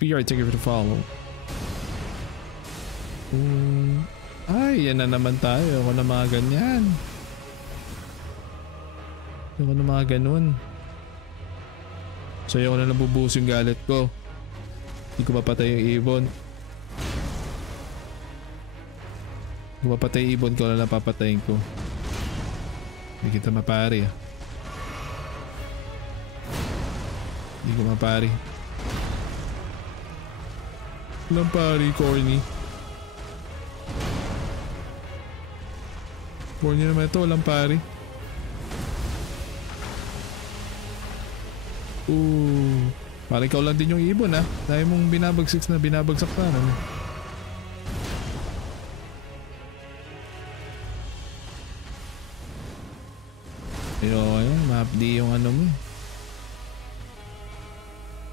PR, thank you for the follow. Ay, yan na naman tayo. Ako na mga ganyan. Ako na mga ganun. So ayoko na nabubuhos yung galit ko. Hindi ko mapatay yung ibon. Kung mapatay yung ibon ko, wala lang papatayin ko. Hindi kita mapari ah. Hindi ko mapari. Walang pari, corny. Corny naman ito, walang pari. Parang ikaw lang din yung ibon ah. Dahil mong binabagsak na naman. Ayun, ma-update yung ano mo.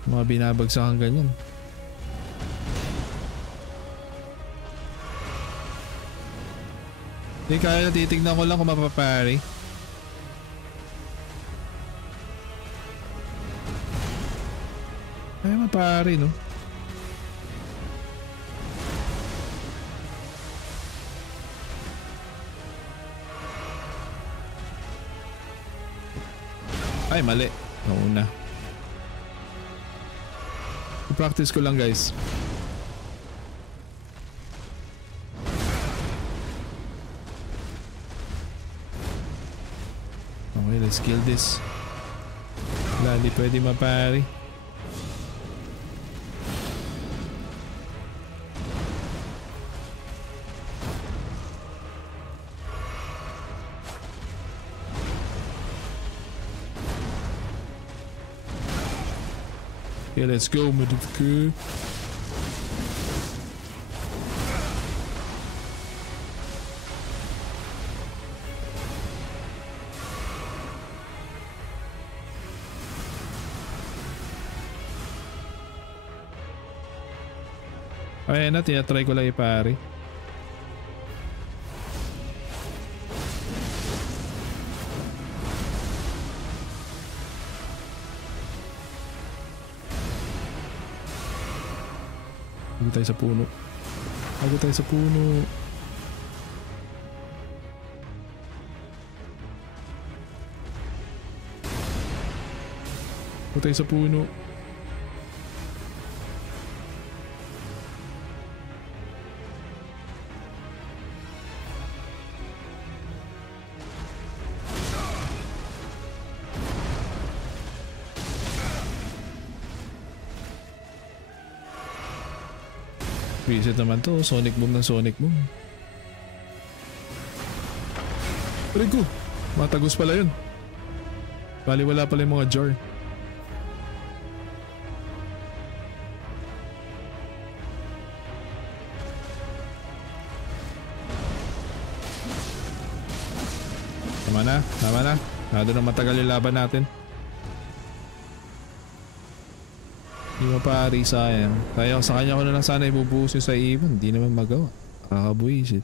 Mga binabagsakan ganyan. Hindi kaya, titignan ko lang kung mapapari. Ay, mapari no. Ay, mali. Nauna. I-practice ko lang guys. Okay, let's kill this. Wala, hindi pwede mapari. Okay, let's go, motherfucker. Ayan na, tinatry ko lang ipari. Bago tayo sa puno. Bago tayo sa puno. Bago tayo sa puno. Reset naman to, Sonic Boom ng Sonic Boom. Pwede ko, matagos pala yun. Bali wala pala yung mga jar. Tama na, tama na. Nado na matagal yung laban natin. Hindi mapari, sayang. Kaya sa kanya ko na lang sana ibubuhos yung sa ibon. Hindi naman magawa. Kakabuisit.